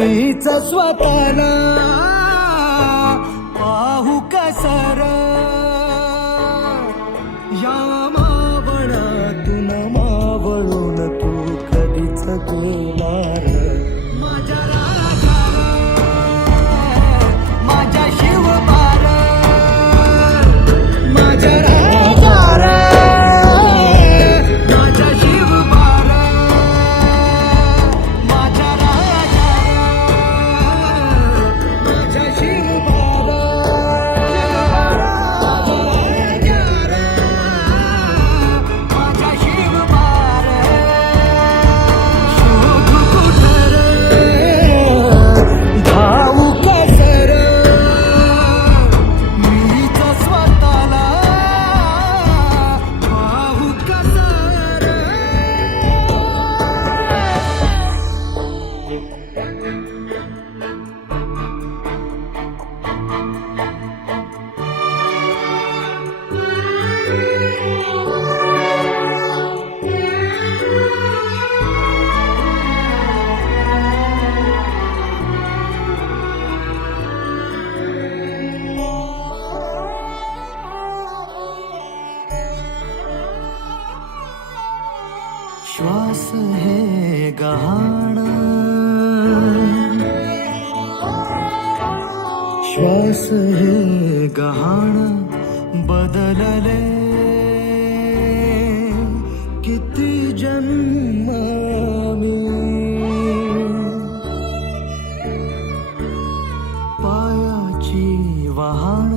मीच स्वतःला पाहू कसर या मावळातून मावळून तू कधीच गेला रे माझ्या राजा माझ्या शिवबार माझ्या राजा माझ्या शिवबार माझ्या राजा माझ्या शिवबार माझ्या शिवबार शोधू कुठं धावू कसर मीच स्वतःला पाहू कसर श्वास है गहाण श्वास है गहाण बदलले किती जन्म मी पायाची वहाण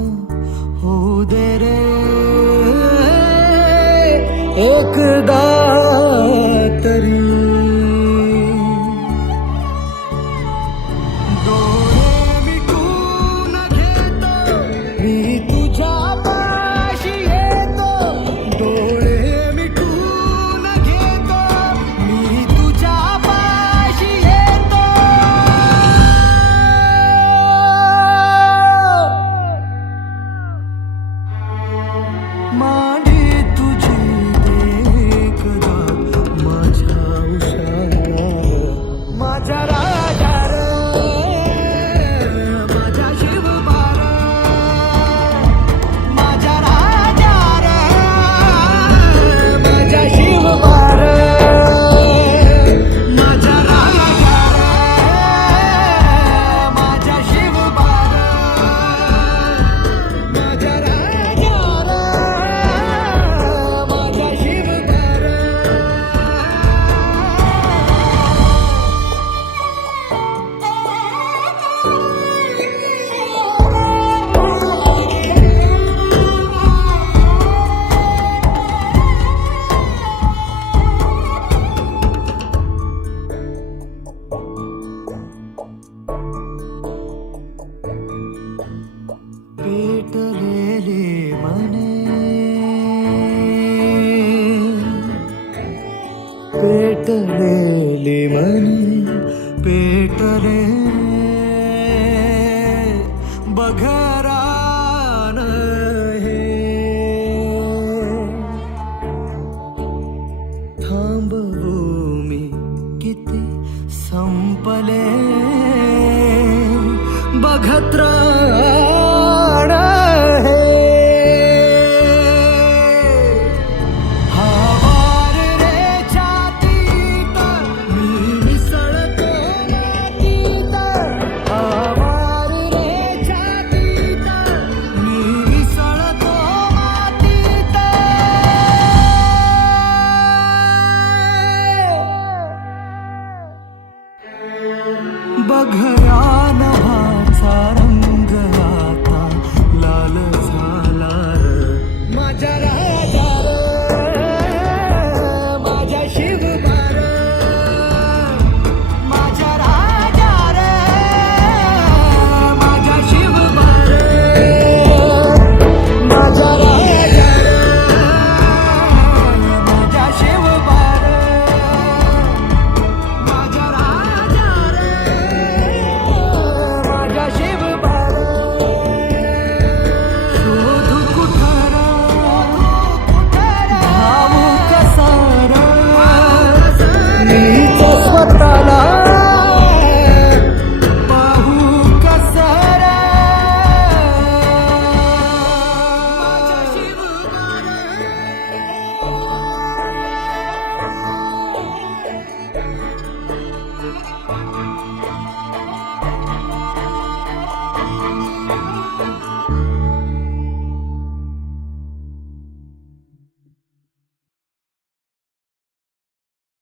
होऊ दे रे एकदा तरी डोळे मिटून घेतो मी तुझ्या पाशी येतो डोळे मिटून घेतो मी तुझ्या पाशी येतो मांडी तुझी एकदा माझ्या उशाला माझ्या राजा माझ्या शिवबार माझ्या राजा माझ्या शिवबार माझ्या राजा माझ्या शिवबार माझ्या राजा माझ्या शिवबार पेटलेले मने पेटलेले मने पेटले बघरान हे थांबवू मी किती संपले बघत राहण हे हवार रे छातीत मी मिसळतो मातीत हवार रे छातीत मी मिसळतो मातीत बघया